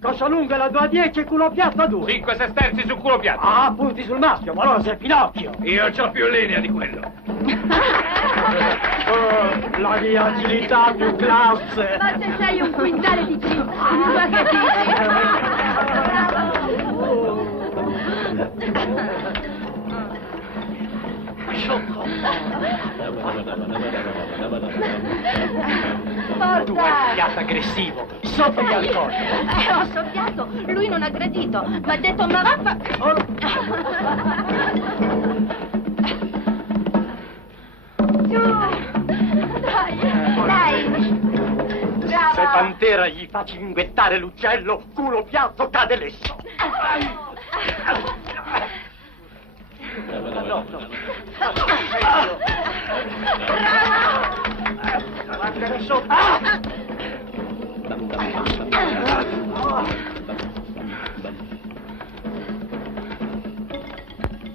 Coscia lunga la 2 a 10 e culo piatto a 2. 5 sesterzi su culo piatto. Ah, punti sul maschio, ma allora sei Pinocchio. Io c'ho più linea di quello. Oh, la mia agilità più classe. Ma se sei un quintale di chips, ma che Tu hai piatto aggressivo, soffri al corpo. Ho soffiato, lui non ha aggredito, ma ha detto ma vaffa... Dai, brava. Se Pantera gli fa cinguettare l'uccello, culo piatto cade lesso.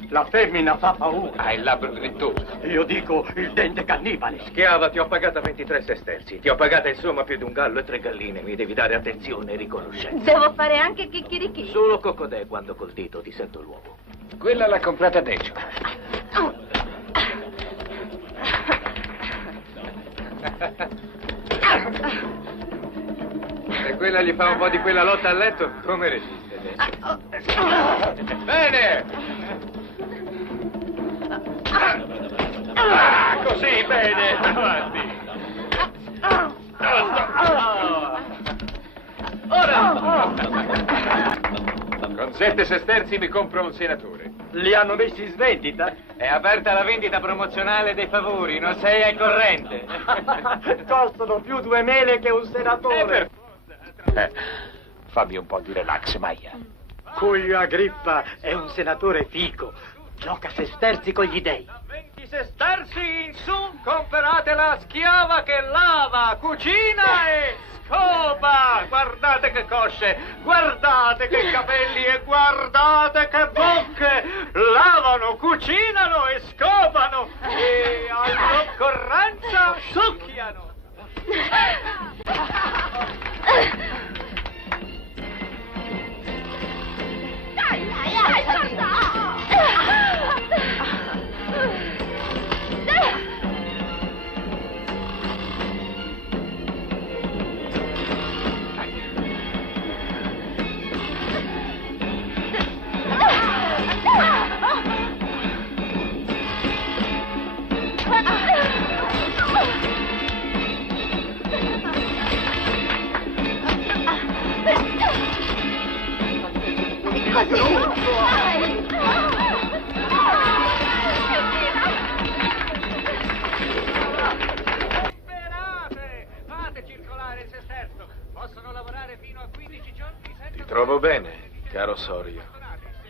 La femmina fa paura. Hai il labbro grintoso. Io dico il dente cannibale. Schiava, ti ho pagata 23 sesterzi. Ti ho pagata insomma più di un gallo e 3 galline. Mi devi dare attenzione e riconoscenza. Devo fare anche chicchirichì. Solo cocodè quando col dito ti sento l'uovo. Quella l'ha comprata Decio. Se quella gli fa un po' di quella lotta a letto, come resiste? Bene! Così, bene! Avanti! Ora! Con 7 sesterzi mi compro un senatore. Li hanno messi in svendita? È aperta la vendita promozionale dei favori, non sei al corrente. Costano più 2 mele che un senatore. Fammi un po' di relax, Maia. Cuglio Agrippa è un senatore fico. Gioca sesterzi con gli dei. 20 sesterzi in su, comperate la schiava che lava, cucina e scopa. Guardate che cosce, guardate che capelli e guardate che bocche. Lavano, cucinano e scopano e all'occorrenza succhiano. Dai, basta! Fate circolare il sesterzo. Possono lavorare fino a 15 giorni senza... Ti trovo bene, caro Sorio.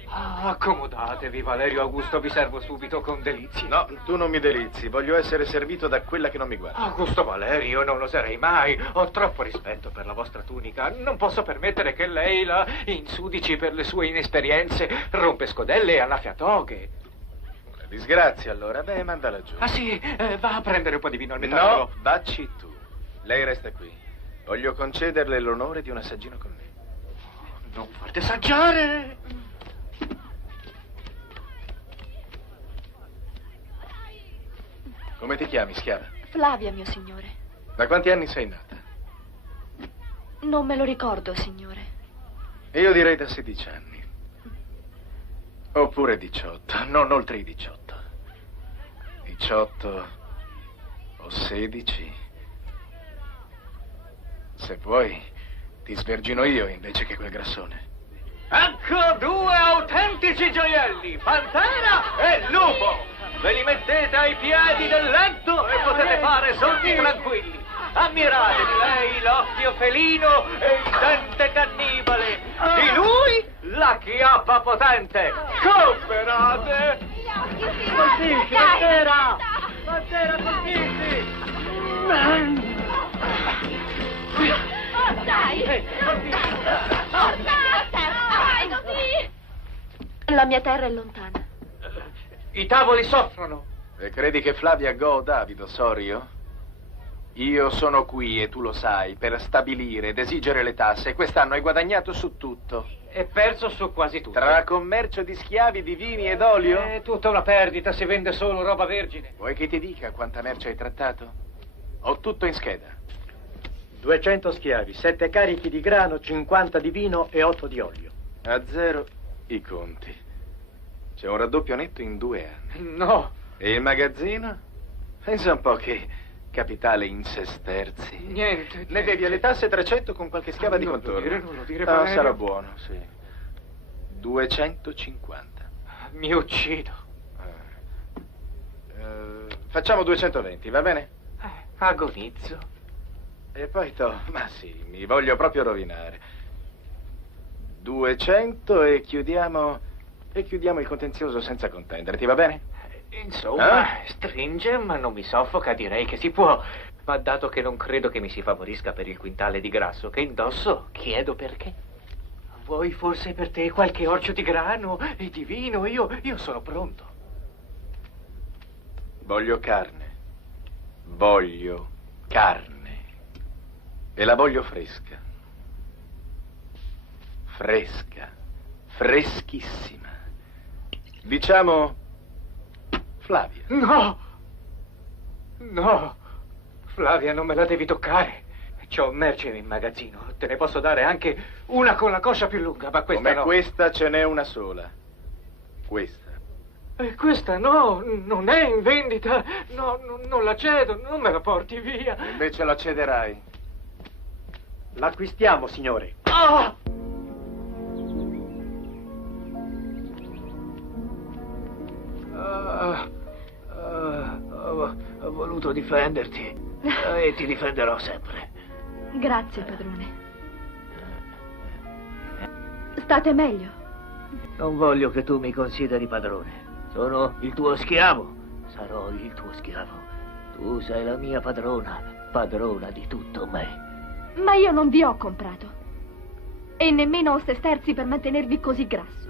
Ah, accomodatevi, Valerio Augusto, vi servo subito con delizie. No, tu non mi delizi, voglio essere servito da quella che non mi guarda. Augusto Valerio, non lo sarei mai. Ho troppo rispetto per la vostra tunica. Non posso permettere che lei la insudici per le sue inesperienze. Rompe scodelle e annaffia toghe. Una disgrazia allora, beh, mandala giù. Ah sì, va a prendere un po' di vino al metallo. No, vacci tu. Lei resta qui. Voglio concederle l'onore di un assaggino con me. Non fate assaggiare! Come ti chiami, schiava? Flavia, mio signore. Da quanti anni sei nata? Non me lo ricordo, signore. Io direi da 16 anni. Oppure 18, non oltre i 18. 18 o 16. Se vuoi, ti svergino io invece che quel grassone. Ecco 2 autentici gioielli, Pantera e Lupo! Ve li mettete ai piedi del letto e potete fare sogni tranquilli. Ammirate di lei l'occhio felino e il dente cannibale. Di lui la chiappa potente. Cooperate! Colpisci, Pantera! Pantera, colpisci! Dai! Dai, così! La mia terra è lontana. I tavoli soffrono. E credi che Flavia goda, Davido Sorio? Io sono qui, e tu lo sai, per stabilire ed esigere le tasse. Quest'anno hai guadagnato su tutto. E perso su quasi tutto. Tra commercio di schiavi, di vini ed olio? È tutta una perdita, si vende solo roba vergine. Vuoi che ti dica quanta merce hai trattato? Ho tutto in scheda. 200 schiavi, 7 carichi di grano, 50 di vino e 8 di olio. A zero i conti. C'è un raddoppio netto in 2 anni. No. E il magazzino? Pensa un po' che capitale in sesterzi. Niente. Ne devi alle tasse 300 con qualche schiava di Non lo contorno. dire, non lo dire, No, Valerio. sarà buono, sì. 250. Mi uccido. Facciamo 220, va bene? Agonizzo. E poi ma sì, mi voglio proprio rovinare. 200 e chiudiamo il contenzioso senza contenderti, va bene? Insomma, stringe, ma non mi soffoca, direi che si può. Ma dato che non credo che mi si favorisca per il quintale di grasso che indosso, chiedo perché. Vuoi forse per te qualche orcio di grano e di vino? Io sono pronto. Voglio carne. Voglio carne. E la voglio fresca. Fresca. Freschissima. Diciamo Flavia. No! No! Flavia, non me la devi toccare. C'ho merce in magazzino. Te ne posso dare anche una con la coscia più lunga, ma questa Come no. questa ce n'è una sola. Questa. E questa no, non è in vendita. No, non la cedo, non me la porti via. Invece la cederai. L'acquistiamo, signore. Ah! Ho voluto difenderti e ti difenderò sempre. Grazie, padrone. State meglio? Non voglio che tu mi consideri padrone. Sono il tuo schiavo. Sarò il tuo schiavo. Tu sei la mia padrona, padrona di tutto me. Ma io non vi ho comprato. E nemmeno ho sesterzi per mantenervi così grasso.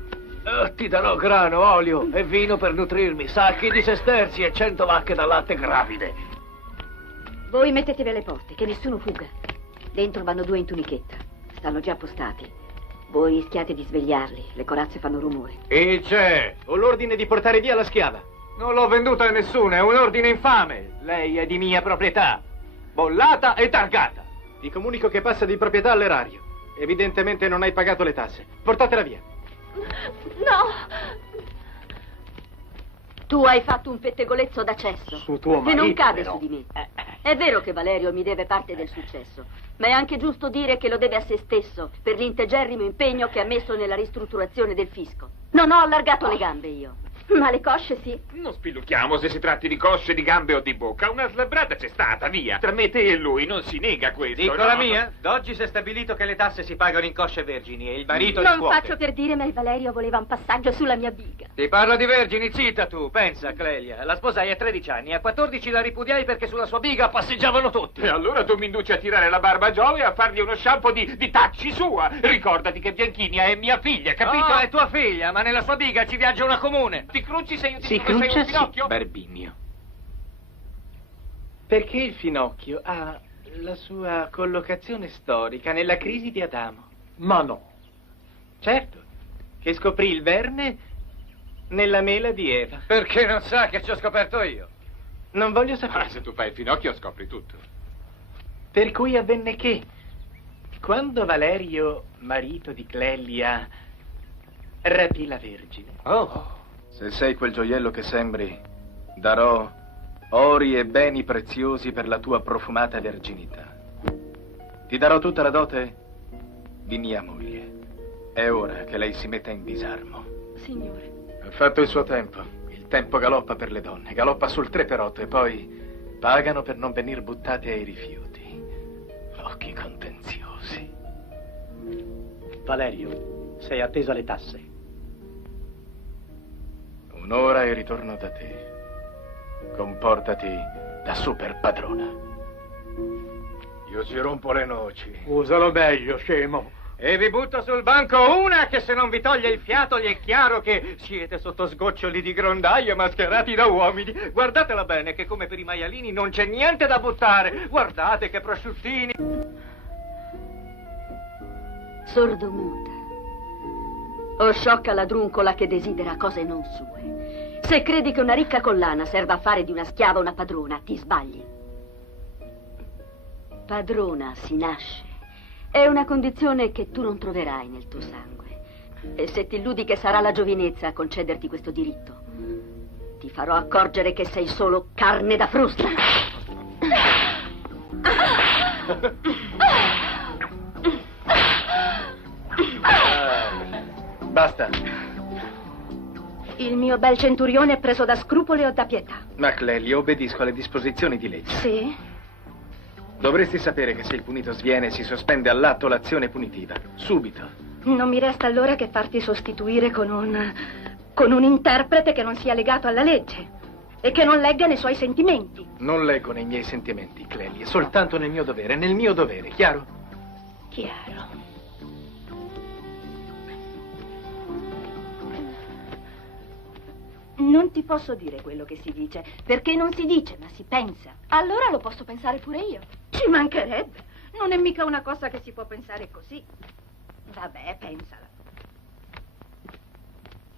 Ti darò grano, olio e vino per nutrirmi, sacchi di sesterzi e 100 vacche da latte gravide. Voi mettetevi alle porte, che nessuno fuga. Dentro vanno 2 in tunichetta. Stanno già appostati. Voi rischiate di svegliarli, le corazze fanno rumore. E c'è? Ho l'ordine di portare via la schiava. Non l'ho venduta a nessuno, è un ordine infame. Lei è di mia proprietà, bollata e targata. Ti comunico che passa di proprietà all'erario. Evidentemente non hai pagato le tasse. Portatela via. No! Tu hai fatto un pettegolezzo da cesso. Su tuo che non marito, cade però. su di me. È vero che Valerio mi deve parte del successo, ma è anche giusto dire che lo deve a se stesso per l'integerrimo impegno che ha messo nella ristrutturazione del fisco. Non ho allargato le gambe io. Ma le cosce sì. Non spillucchiamo se si tratti di cosce, di gambe o di bocca. Una slabbrata c'è stata, via. Tra me, te e lui non si nega questo. Dico no? la mia, d'oggi si è stabilito che le tasse si pagano in cosce vergini e il marito li Non cuoce. faccio per dire, ma il Valerio voleva un passaggio sulla mia biga. Ti parlo di vergini, zita tu, pensa, Clelia. La sposai a 13 anni, a 14 la ripudiai perché sulla sua biga passeggiavano tutti. E allora tu mi induci a tirare la barba a Joe e a fargli uno shampoo di tacci sua. Ricordati che Bianchina è mia figlia, capito? No, è tua figlia, ma nella sua biga ci viaggia una comune. Ti crucci sei un Si sei un cruccia sì, finocchio? Barbinio. Perché il finocchio ha la sua collocazione storica nella crisi di Adamo. Ma no. Certo, che scoprì il verme nella mela di Eva. Perché non sa che ci ho scoperto io. Non voglio Ah, sapere. se tu fai il finocchio scopri tutto. Per cui avvenne che, quando Valerio, marito di Clelia, rapì la Vergine. Oh. Se sei quel gioiello che sembri, darò ori e beni preziosi per la tua profumata verginità. Ti darò tutta la dote di mia moglie. È ora che lei si metta in disarmo. Signore. Ha fatto il suo tempo. Il tempo galoppa per le donne, galoppa sul 3x8 e poi pagano per non venir buttate ai rifiuti. Occhi contenziosi. Valerio, sei atteso alle tasse. Un'ora e ritorno da te. Comportati da super padrona. Io ci rompo le noci. Usalo meglio, scemo. E vi butto sul banco una che se non vi toglie il fiato gli è chiaro che siete sotto sgoccioli di grondaio mascherati da uomini. Guardatela bene che come per i maialini non c'è niente da buttare. Guardate che prosciuttini. Sordomuta. O sciocca ladruncola che desidera cose non sue. Se credi che una ricca collana serva a fare di una schiava una padrona, ti sbagli. Padrona si nasce. È una condizione che tu non troverai nel tuo sangue. E se ti illudi che sarà la giovinezza a concederti questo diritto, ti farò accorgere che sei solo carne da frusta. Basta. Il mio bel centurione è preso da scrupoli o da pietà? Ma Clelia, obbedisco alle disposizioni di legge. Sì? Dovresti sapere che se il punito sviene si sospende all'atto l'azione punitiva. Subito. Non mi resta allora che farti sostituire con un interprete che non sia legato alla legge e che non legga nei suoi sentimenti. Non leggo nei miei sentimenti, Clelia, soltanto nel mio dovere, chiaro? Chiaro. Non ti posso dire quello che si dice, perché non si dice, ma si pensa. Allora lo posso pensare pure io. Ci mancherebbe. Non è mica una cosa che si può pensare così. Vabbè, pensala.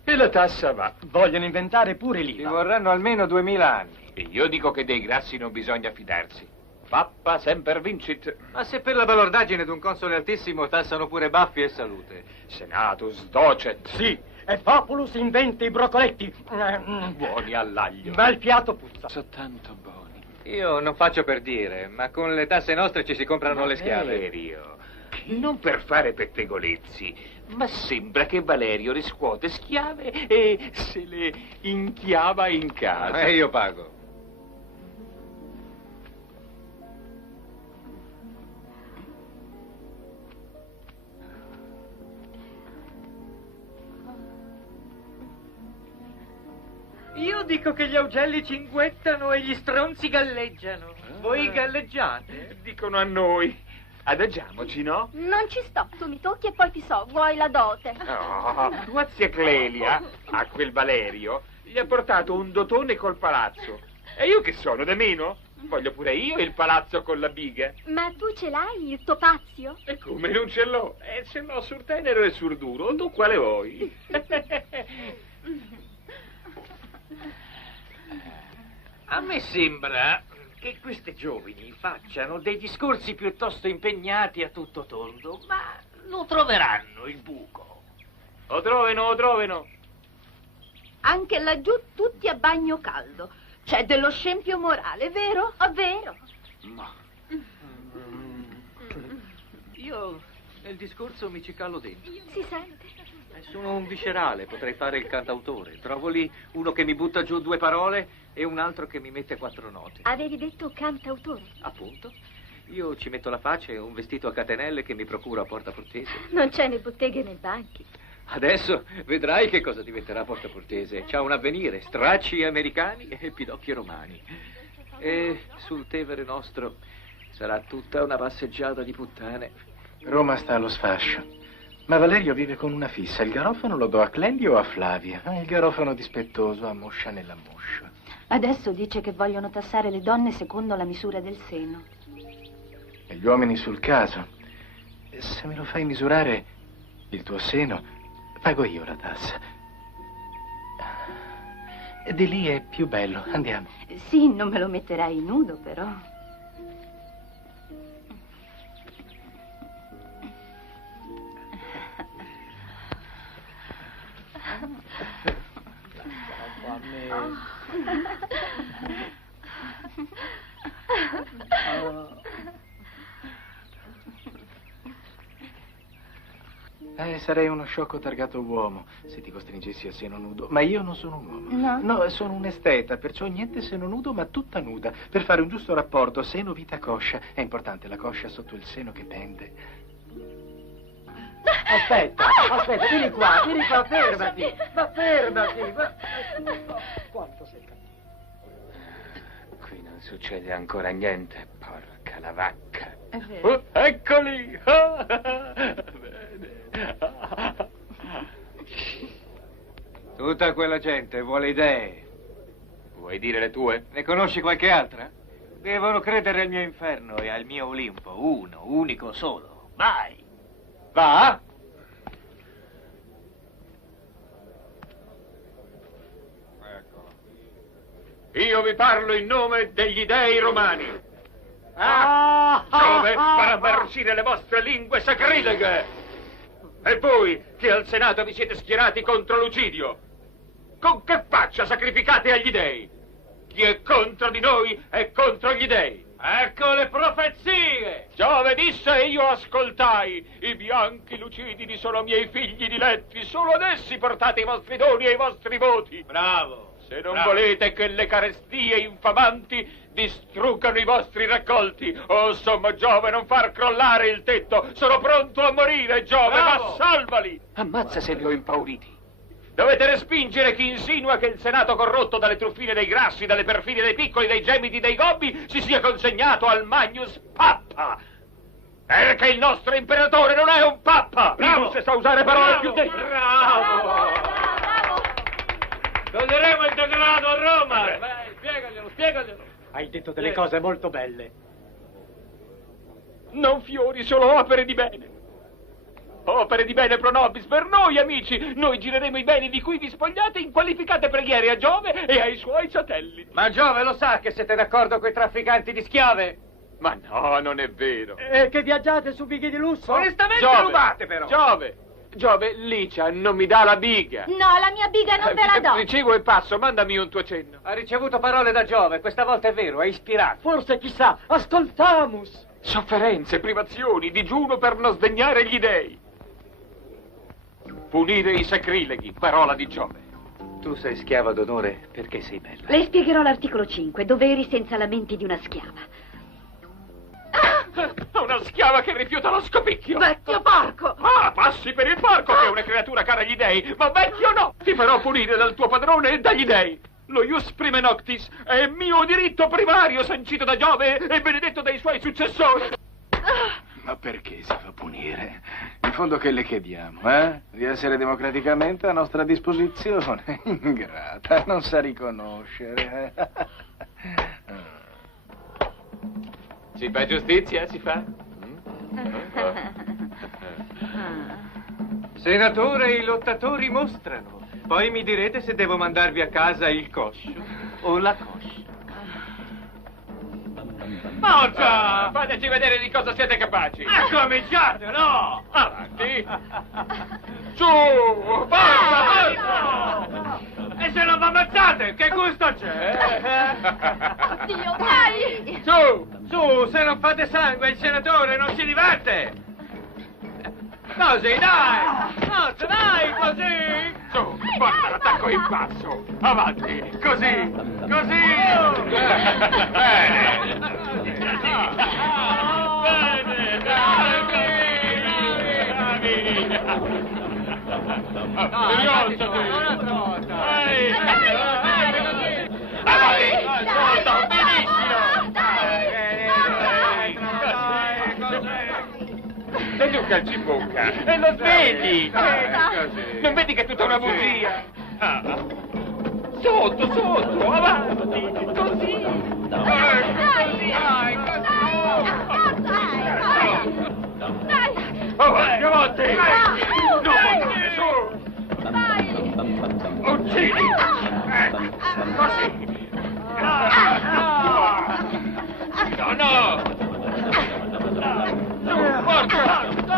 E la tassa va. Vogliono inventare pure Ci l'IVA. vorranno almeno 2000 anni. E io dico che dei grassi non bisogna fidarsi. Pappa semper vincit. Ma se per la balordaggine d'un console altissimo tassano pure baffi e salute. Senatus docet. Sì, e Populus inventa i broccoletti. Buoni all'aglio. Bel piatto puzza. Sono tanto buoni. Io non faccio per dire, ma con le tasse nostre ci si comprano le schiave. Valerio, non per fare pettegolezzi, ma sembra che Valerio riscuote schiave e se le inchiava in casa. E io pago. Io dico che gli augelli cinguettano e gli stronzi galleggiano. Voi galleggiate? Dicono a noi. Adagiamoci, no? Non ci sto, tu mi tocchi e poi ti so, vuoi la dote? No, tua zia Clelia, a quel Valerio, gli ha portato un dotone col palazzo. E io che sono, da meno? Voglio pure io il palazzo con la biga. Ma tu ce l'hai il topazio? E come non ce l'ho? Ce l'ho sul tenero e sul duro, tu quale vuoi? A me sembra che queste giovani facciano dei discorsi piuttosto impegnati a tutto tondo, ma lo troveranno il buco. O trovino. Anche laggiù tutti a bagno caldo. C'è dello scempio morale, vero? Vero? Ma... Io nel discorso mi ci calo dentro. Si sente? Sono un viscerale, potrei fare il cantautore. Trovo lì uno che mi butta giù 2 parole e un altro che mi mette 4 note. Avevi detto cantautore? Appunto. Io ci metto la faccia e un vestito a catenelle che mi procuro a Porta Portese. Non c'è né botteghe né banchi. Adesso vedrai che cosa diventerà Porta Portese. C'ha un avvenire, stracci americani e pidocchi romani. E sul Tevere nostro sarà tutta una passeggiata di puttane. Roma sta allo sfascio. Ma Valerio vive con una fissa. Il garofano lo do a Clelia o a Flavia? Il garofano dispettoso a moscia nella moscia. Adesso dice che vogliono tassare le donne secondo la misura del seno. E gli uomini sul caso. Se me lo fai misurare il tuo seno, pago io la tassa. Di lì è più bello. Andiamo. Sì, non me lo metterai nudo, però. Sarei uno sciocco targato uomo se ti costringessi a seno nudo. Ma io non sono un uomo. No? No, sono un esteta, perciò niente seno nudo, ma tutta nuda. Per fare un giusto rapporto seno-vita-coscia. È importante la coscia sotto il seno che pende. Aspetta, vieni qua, fermati. Ma fermati. Quanto sei cattivo. Qui non succede ancora niente, porca la vacca. È vero. Eccoli! Tutta quella gente vuole idee. Vuoi dire le tue? Ne conosci qualche altra? Devono credere al mio inferno e al mio Olimpo. Uno, unico, solo. Vai! Va? Io vi parlo in nome degli dei romani. Giove farà marcire le vostre lingue sacrileghe. E voi, che al Senato vi siete schierati contro Lucidio, con che faccia sacrificate agli dei? Chi è contro di noi è contro gli dei. Ecco le profezie! Giove disse e io ascoltai. I bianchi lucididi sono miei figli diletti. Solo ad essi portate i vostri doni e i vostri voti. Bravo! Se non volete che le carestie infamanti distruggano i vostri raccolti, oh sommo Giove, non far crollare il tetto. Sono pronto a morire, Giove, ma salvali! Ammazza se li ho impauriti. Dovete respingere chi insinua che il Senato corrotto dalle truffine dei grassi, dalle perfidie dei piccoli, dai gemiti dei gobbi, si sia consegnato al Magnus Pappa. Perché il nostro imperatore non è un pappa! Bravo! Non si sa usare parole più deboli! Bravo! Toglieremo il degrado a Roma! Vai, spiegaglielo! Hai detto delle cose molto belle. Non fiori, solo opere di bene. Opere di bene pro nobis per noi, amici. Noi gireremo i beni di cui vi spogliate in qualificate preghiere a Giove e ai suoi satelliti. Ma Giove lo sa che siete d'accordo coi trafficanti di schiave? Ma no, non è vero. E che viaggiate su bighe di lusso? Onestamente Giove, rubate però. Giove, Licia non mi dà la biga. No, la mia biga non ve la do. Ricevo e passo, mandami un tuo cenno. Ha ricevuto parole da Giove, questa volta è vero, è ispirato. Forse, chissà, ascoltamus. Sofferenze, privazioni, digiuno per non sdegnare gli dei. Punire i sacrileghi, parola di Giove. Tu sei schiava d'onore perché sei bella. Le spiegherò l'articolo 5, doveri senza lamenti di una schiava. Una schiava che rifiuta lo scopicchio. Vecchio porco! Ah, passi per il porco che è una creatura cara agli dei, ma vecchio no. Ti farò punire dal tuo padrone e dagli dei. Lo ius prime noctis è mio diritto primario sancito da Giove e benedetto dai suoi successori. Ma perché si fa punire? In fondo che le chiediamo, eh? Di essere democraticamente a nostra disposizione. Ingrata, non sa riconoscere. Si fa giustizia, si fa? Senatore, i lottatori mostrano. Poi mi direte se devo mandarvi a casa il coscio o la coscia. Forza! Fateci vedere di cosa siete capaci. Cominciate, no? Avanti. Su! Forza! E se non vi ammazzate, che gusto c'è? Dio, dai! Su, se non fate sangue, il senatore non si diverte! Così, dai! Forza, dai, così! Su, porta l'attacco in basso. Avanti, così, così. Bene. E tu calci in bocca. E lo svegli. Non vedi che è tutta una bugia? Sotto, avanti. Così. Avanti, avanti. Non montare, su. Uccidi. Così. No. Forza!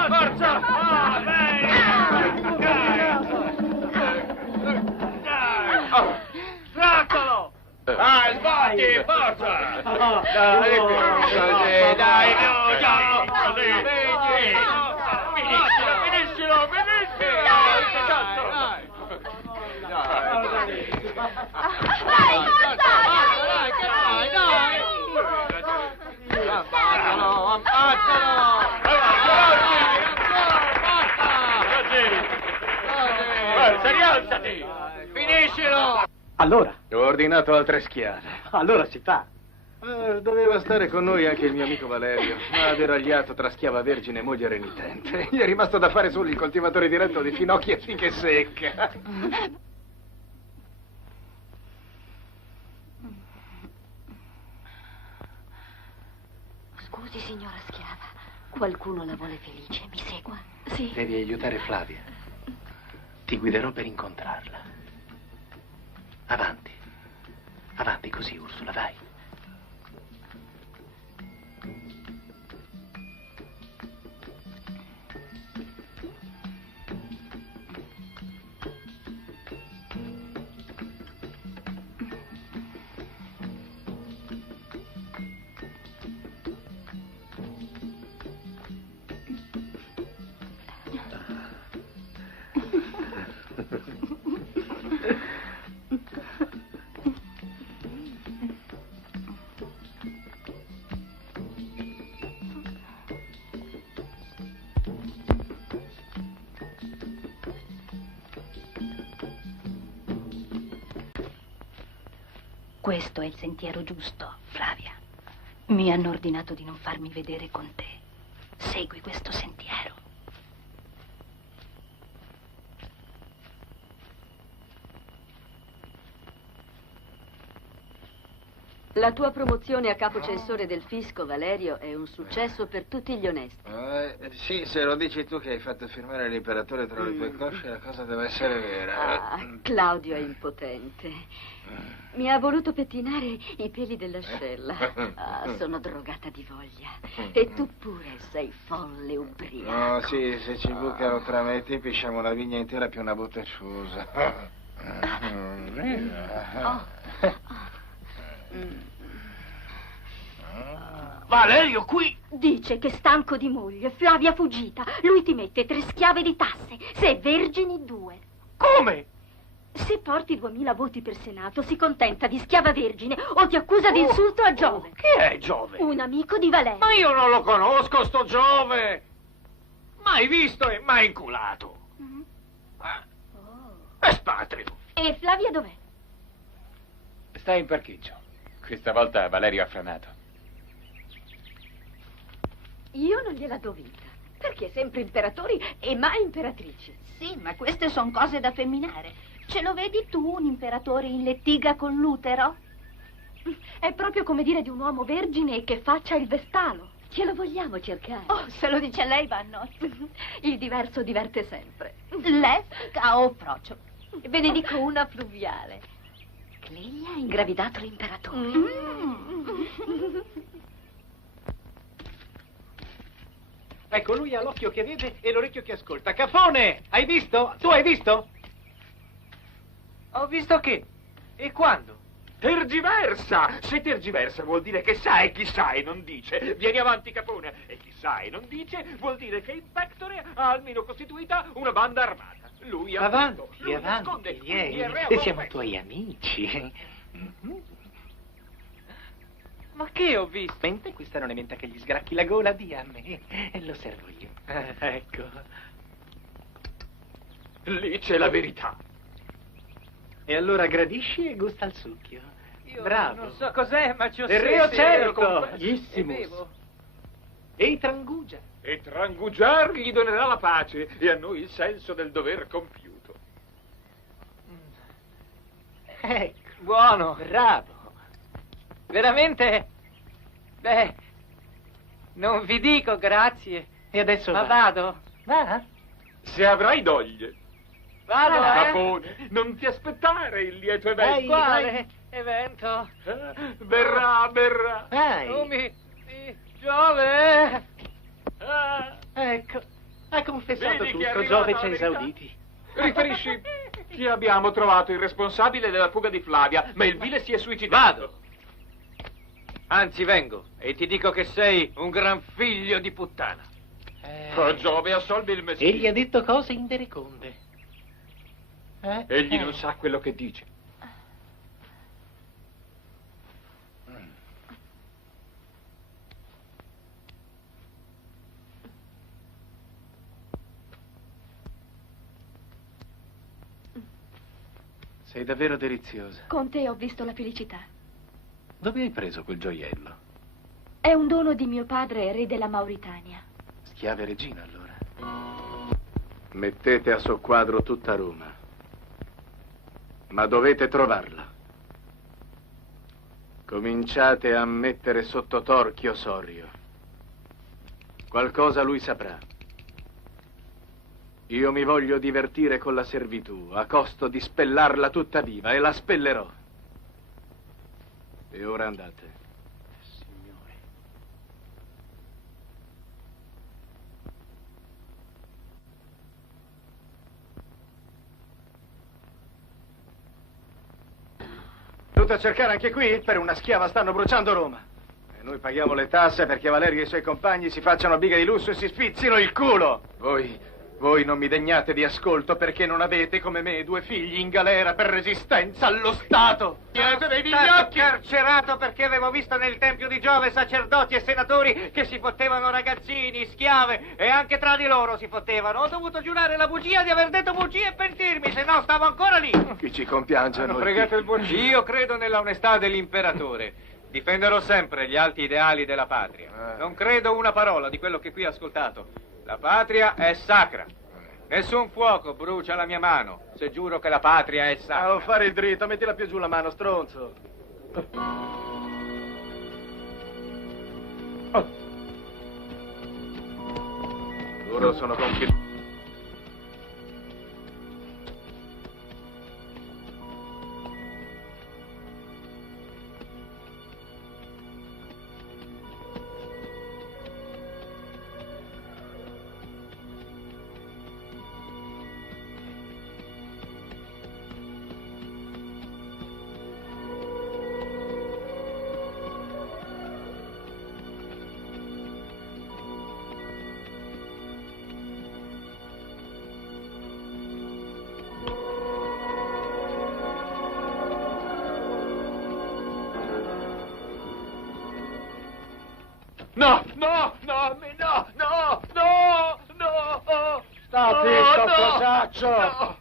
Forza! Traccolo! Dai, sbatti, forza! Dai, dai, Finiscilo! Rialzati! Finiscilo! Allora? Ho ordinato altre schiave. Allora si fa. Doveva stare con noi anche il mio amico Valerio, ma ha deragliato tra schiava vergine e moglie renitente. Gli è rimasto da fare solo il coltivatore diretto di finocchi e fiche secche. Scusi, signora schiava. Qualcuno la vuole felice, mi segua? Sì. Devi aiutare Flavia. Ti guiderò per incontrarla. Avanti. Avanti così, Ursula, vai. Questo è il sentiero giusto, Flavia. Mi hanno ordinato di non farmi vedere con te. Segui questo sentiero. La tua promozione a capo censore del fisco, Valerio, è un successo per tutti gli onesti. Sì, se lo dici tu che hai fatto firmare l'imperatore tra le tue cosce, la cosa deve essere vera. Claudio è impotente. Mi ha voluto pettinare i peli dell'ascella. Sono drogata di voglia. E tu pure sei folle ubriaco. No, sì, se ci bucano tra me e te, pisciamo una vigna intera più una botte sciusa. Valerio, qui! Dice che stanco di moglie, Flavia fuggita. Lui ti mette 3 schiave di tasse. Se vergini 2. Come? Se porti 2000 voti per Senato, si contenta di schiava vergine o ti accusa di insulto a Giove. Chi è Giove? Un amico di Valerio. Ma io non lo conosco, sto Giove! Mai visto e mai inculato. Espatrio. E Flavia dov'è? Sta in parcheggio. Questa volta Valerio ha frenato. Io non gliela do vinta. Perché sempre imperatori e mai imperatrici. Sì, ma queste sono cose da femminare. Ce lo vedi tu, un imperatore in lettiga con l'utero? È proprio come dire di un uomo vergine che faccia il vestalo. Ce lo vogliamo cercare. Oh, se lo dice lei, vanno. Il diverso diverte sempre. Lesca o frocio? Ve ne dico una fluviale. Clelia ha ingravidato l'imperatore. Ecco, lui ha l'occhio che vede e l'orecchio che ascolta. Cafone, hai visto? Tu hai visto? Ho visto che? E quando? Tergiversa! Se tergiversa vuol dire che sa e chi sa e non dice. Vieni avanti, Capone. E chi sa e non dice vuol dire che in Pectore ha almeno costituita una banda armata. Lui ha Avanti, detto, lui avanti, nasconde, vieni. quindi è re a Siamo confesso. tuoi amici. Ma che ho visto? Mente, questa non è menta che gli sgracchi la gola, dia a me. E lo servo io. Ecco. Lì c'è la verità. E allora gradisci e gusta il succhio. Io Bravo. non so cos'è, ma ci ho Il Rio Cerco. Bellissimo. E i Trangugia. E Trangugiar gli donerà la pace e a noi il senso del dover compiuto. Ecco. Buono. Bravo. Veramente? Beh, non vi dico grazie. E adesso Ma va. vado. Va? Se avrai doglie. Vado, Capone, non ti aspettare il lieto evento. Quale evento? Verrà. Vai. Tu mi Giove. Ecco. Ha confessato Vedi che è tutto, arrivata Giove la ci ha verità? esauditi. Riferisci che abbiamo trovato il responsabile della fuga di Flavia, ma il vile si è suicidato. Vado. Anzi, vengo e ti dico che sei un gran figlio di puttana. Oh, Giove, assolvi il meschino. Egli ha detto cose indereconde. Egli non sa quello che dice. Sei davvero deliziosa. Con te ho visto la felicità. Dove hai preso quel gioiello? È un dono di mio padre, re della Mauritania. Schiave regina, allora. Mettete a soqquadro tutta Roma. Ma dovete trovarla. Cominciate a mettere sotto torchio Sorio. Qualcosa lui saprà. Io mi voglio divertire con la servitù, a costo di spellarla tutta viva, e la spellerò. E ora andate. Signore. Venuto a cercare anche qui? Per una schiava stanno bruciando Roma. E noi paghiamo le tasse perché Valerio e i suoi compagni si facciano bighe di lusso e si spizzino il culo. Voi non mi degnate di ascolto perché non avete, come me, 2 figli in galera per resistenza allo Stato. Siete dei vigliacchi! Carcerato perché avevo visto nel tempio di Giove sacerdoti e senatori che si fottevano ragazzini, schiave e anche tra di loro si fottevano. Ho dovuto giurare la bugia di aver detto bugie e pentirmi, se no stavo ancora lì. Chi ci compiange? Hanno fregato il buon Dio. Io credo nella onestà dell'imperatore. Difenderò sempre gli alti ideali della patria. Non credo una parola di quello che qui ho ascoltato. La patria è sacra. Nessun fuoco brucia la mia mano, se giuro che la patria è sacra. Non fare il dritto, mettila più giù la mano, stronzo. Loro sono confi... No! Sta zitto, cosaccio! No!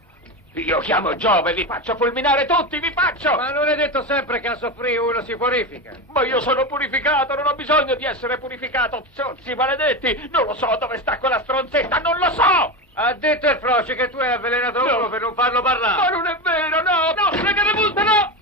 Io chiamo Giove, vi faccio fulminare tutti, vi faccio! Ma non è detto sempre che a soffrire uno si purifica. Ma io sono purificato, non ho bisogno di essere purificato, zozzi maledetti! Non lo so dove sta quella stronzetta, non lo so! Ha detto il Froci che tu hai avvelenato uno per non farlo parlare. Ma non è vero, no! Frega di multa, no!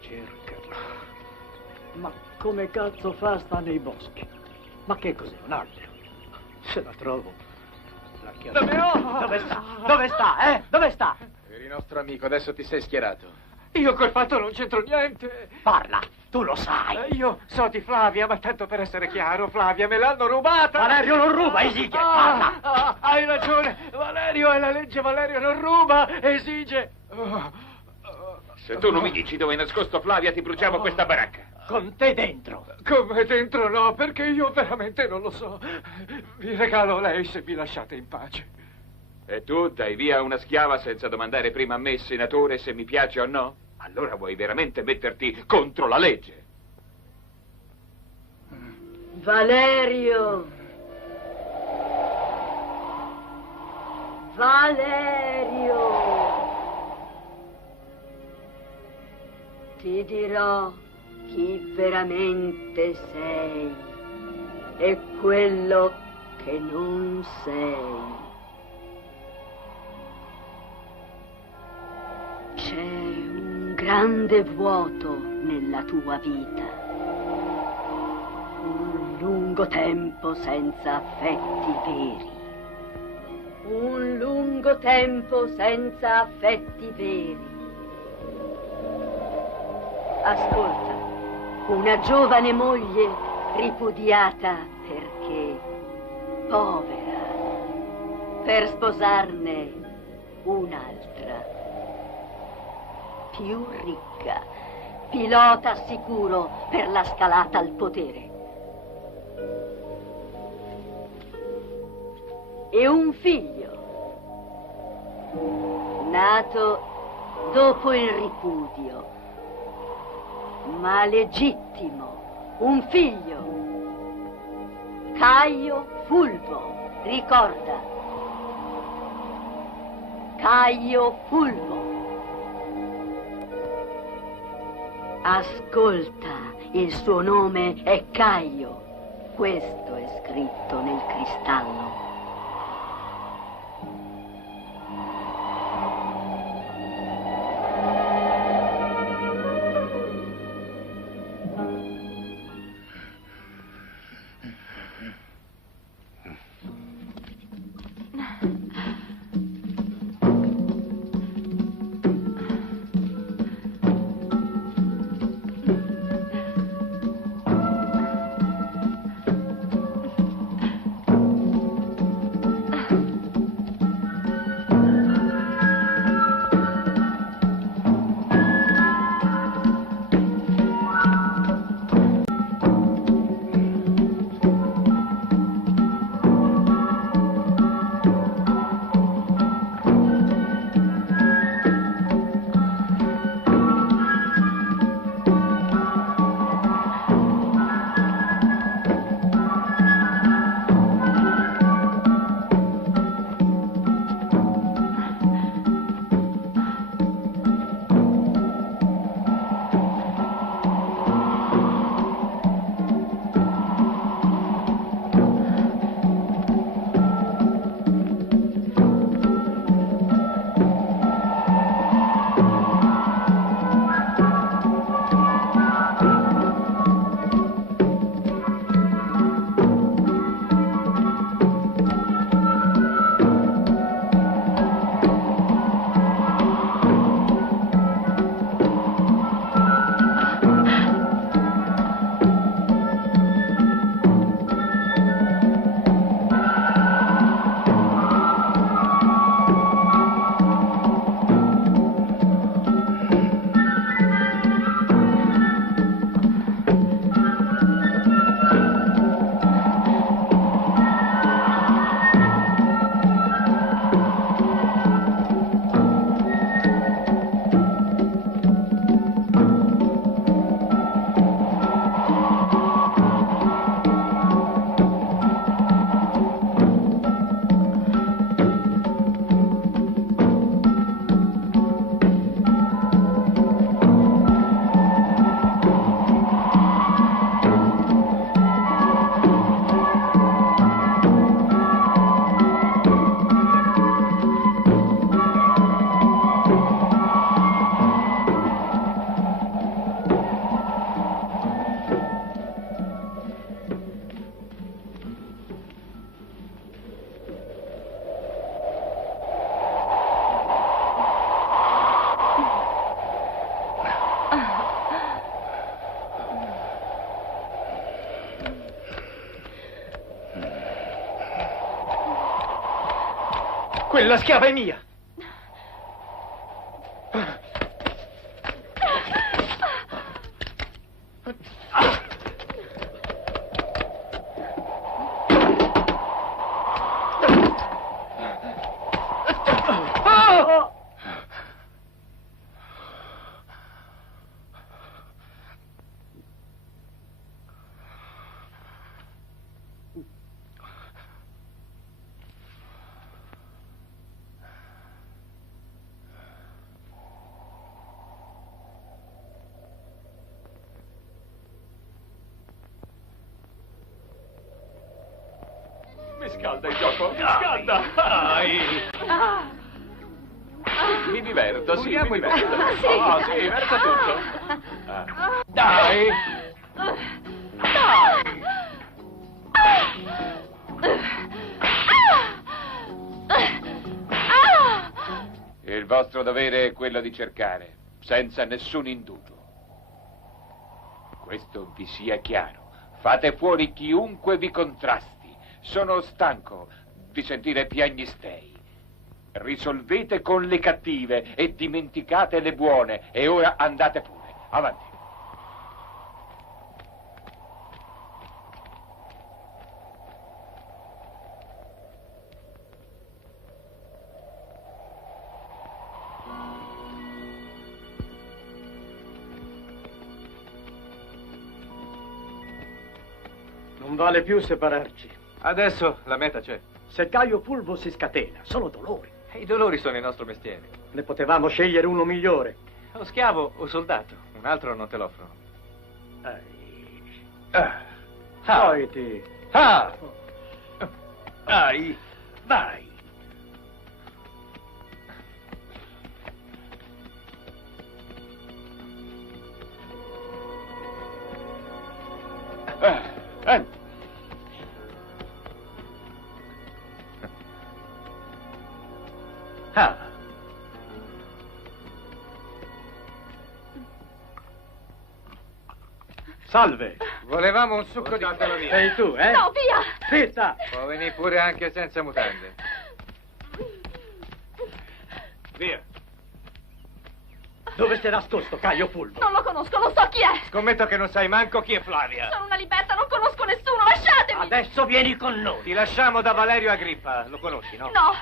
Cerca. Ma come cazzo fa sta nei boschi? Ma che cos'è, un albero? Se la trovo, la chiamo. Dove sta? Dove sta, Dove sta? Eri nostro amico, adesso ti sei schierato. Io col fatto non c'entro niente. Parla, tu lo sai. Io so di Flavia, ma tanto per essere chiaro, Flavia me l'hanno rubata. Valerio non ruba, esige, parla. Hai ragione, Valerio è la legge, Valerio non ruba, esige. Se tu non mi dici dove è nascosto Flavia, ti bruciamo questa baracca. Con te dentro. Come dentro no, perché io veramente non lo so. Vi regalo lei se mi lasciate in pace. E tu dai via una schiava senza domandare prima a me, senatore, se mi piace o no? Allora vuoi veramente metterti contro la legge? Valerio! Valerio! Ti dirò chi veramente sei e quello che non sei. C'è un grande vuoto nella tua vita. Un lungo tempo senza affetti veri. Un lungo tempo senza affetti veri. Ascolta, una giovane moglie ripudiata perché povera, per sposarne un'altra, più ricca, pilota sicuro per la scalata al potere. E un figlio, nato dopo il ripudio, ma legittimo un figlio. Caio Fulvo, ricorda. Caio Fulvo. Ascolta, il suo nome è Caio. Questo è scritto nel cristallo. Quella schiava è mia! Mi scalda il gioco, mi scalda! Dai! Mi diverto, sì, mi diverto. Oh, sì, versa tutto. Dai! Il vostro dovere è quello di cercare, senza nessun induto. Questo vi sia chiaro. Fate fuori chiunque vi contrasti. Sono stanco di sentire piagnistei. Risolvete con le cattive e dimenticate le buone. E ora andate pure. Avanti. Non vale più separarci. Adesso la meta c'è. Se Caio Fulvo si scatena, sono dolori. E i dolori sono il nostro mestiere. Ne potevamo scegliere uno migliore. O schiavo o soldato. Un altro non te l'offrono. Toiti. Dai. Vai. Salve. Volevamo un succo di caffè. Via. Sei tu, eh? No, via! Zitta! Può venire pure anche senza mutande. Via. Dove si è nascosto Caio Fulvo? Non lo conosco, non so chi è! Scommetto che non sai manco chi è Flavia. Sono una liberta, non conosco nessuno, lasciatemi! Adesso vieni con noi. Ti lasciamo da Valerio Agrippa. Lo conosci, no? No,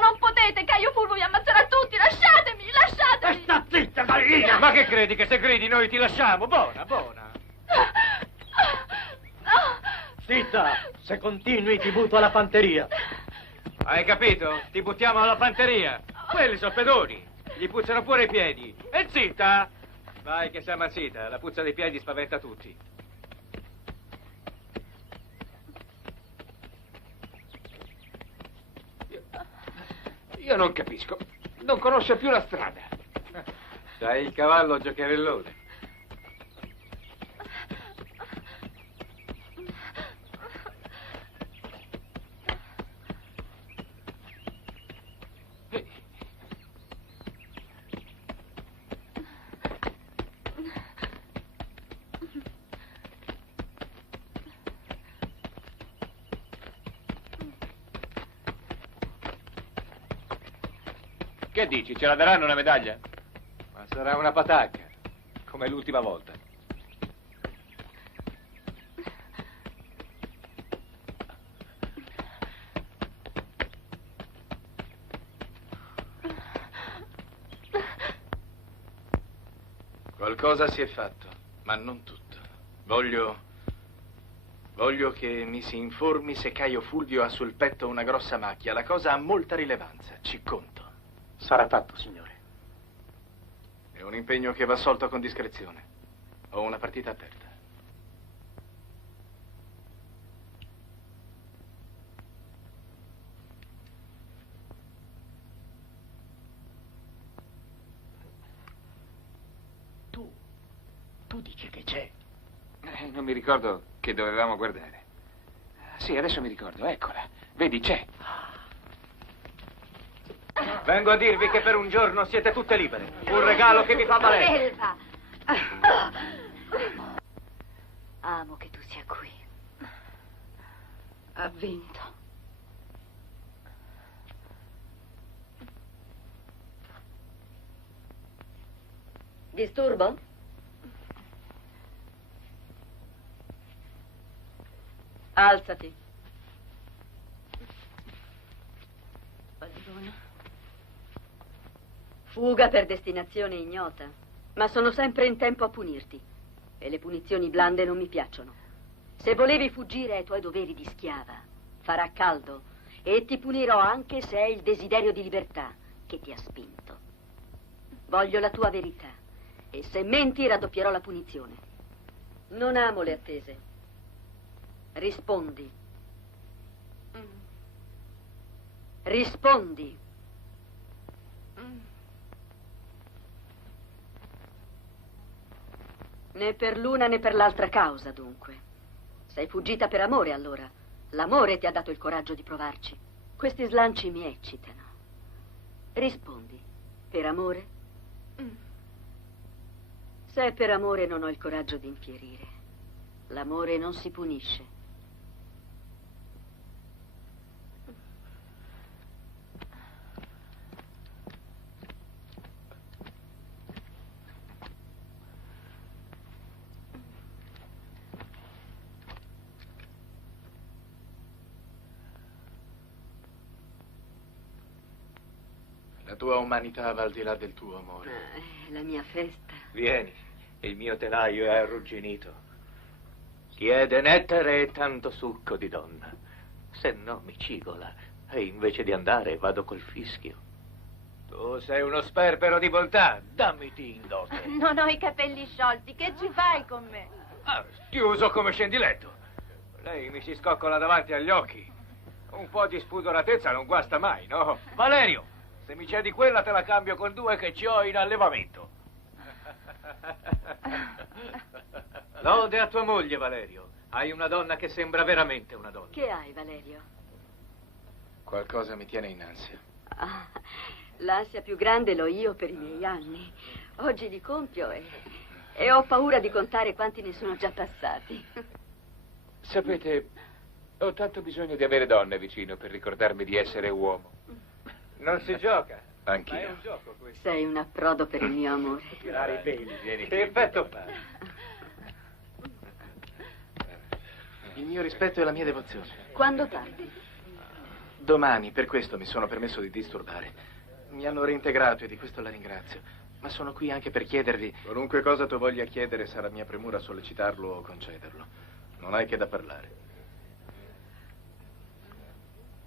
non potete! Caio Fulvo vi ammazzerà tutti! Lasciatemi, lasciatemi! Sta zitta, gallina! Ma che credi che se gridi noi ti lasciamo? Buona. Zitta! Se continui ti butto alla fanteria. Hai capito? Ti buttiamo alla fanteria. Quelli sono pedoni. Gli puzzano pure i piedi. E zitta! Vai che sei ammazzita. La puzza dei piedi spaventa tutti. Io non capisco. Non conosce più la strada. Sai il cavallo giocherellone. Che dici? Ce la daranno una medaglia? Ma sarà una patacca, come l'ultima volta. Qualcosa si è fatto, ma non tutto. Voglio che mi si informi se Caio Fulvio ha sul petto una grossa macchia. La cosa ha molta rilevanza, ci conto. Sarà fatto, signore. È un impegno che va assolto con discrezione. Ho una partita aperta. Tu dici che c'è. Non mi ricordo che dovevamo guardare. Sì, adesso mi ricordo, eccola. Vedi, c'è. Vengo a dirvi che per un giorno siete tutte libere. Un regalo che vi fa Valerio. Elva! Amo che tu sia qui. Ha vinto. Disturbo? Alzati. Padrona. Fuga per destinazione ignota. Ma sono sempre in tempo a punirti. E le punizioni blande non mi piacciono. Se volevi fuggire ai tuoi doveri di schiava, farà caldo e ti punirò anche se è il desiderio di libertà che ti ha spinto. Voglio la tua verità e se menti raddoppierò la punizione. Non amo le attese. Rispondi. Rispondi. Né per l'una né per l'altra causa, dunque. Sei fuggita per amore, allora. L'amore ti ha dato il coraggio di provarci. Questi slanci mi eccitano. Rispondi. Per amore? Se è per amore non ho il coraggio di infierire. L'amore non si punisce. La tua umanità va al di là del tuo amore. La mia festa. Vieni, il mio telaio è arrugginito. Chiede nettare e tanto succo di donna. Se no mi cigola e invece di andare vado col fischio. Tu sei uno sperpero di bontà, dammiti in dote. Non ho i capelli sciolti, che ci fai con me? Ah, ti uso come scendiletto. Lei mi si scoccola davanti agli occhi. Un po' di spudoratezza non guasta mai, no? Valerio, se mi cedi quella te la cambio con 2 che ci ho in allevamento. Lode a tua moglie, Valerio. Hai una donna che sembra veramente una donna. Che hai, Valerio? Qualcosa mi tiene in ansia. Ah, l'ansia più grande l'ho io per i miei anni. Oggi li compio e ho paura di contare quanti ne sono già passati. Sapete, ho tanto bisogno di avere donne vicino per ricordarmi di essere uomo. Non si gioca. Anch'io. Ma è un gioco questo. Sei un approdo per il mio amore. Tirare i peli, vieni. Che effetto fa? Il mio rispetto e la mia devozione. Quando parti? Domani, per questo mi sono permesso di disturbare. Mi hanno reintegrato e di questo la ringrazio. Ma sono qui anche per chiedervi... Qualunque cosa tu voglia chiedere sarà mia premura sollecitarlo o concederlo. Non hai che da parlare.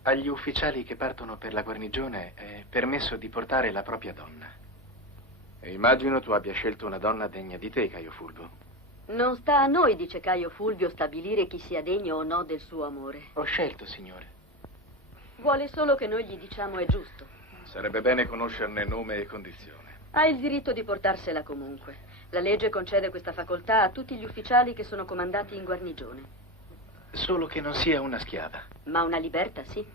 Agli ufficiali che partono per la guarnigione è permesso di portare la propria donna. E immagino tu abbia scelto una donna degna di te, Caio Fulvio. Non sta a noi, dice Caio Fulvio, stabilire chi sia degno o no del suo amore. Ho scelto, signore. Vuole solo che noi gli diciamo è giusto. Sarebbe bene conoscerne nome e condizione. Ha il diritto di portarsela comunque. La legge concede questa facoltà a tutti gli ufficiali che sono comandati in guarnigione. Solo che non sia una schiava. Ma una liberta, sì.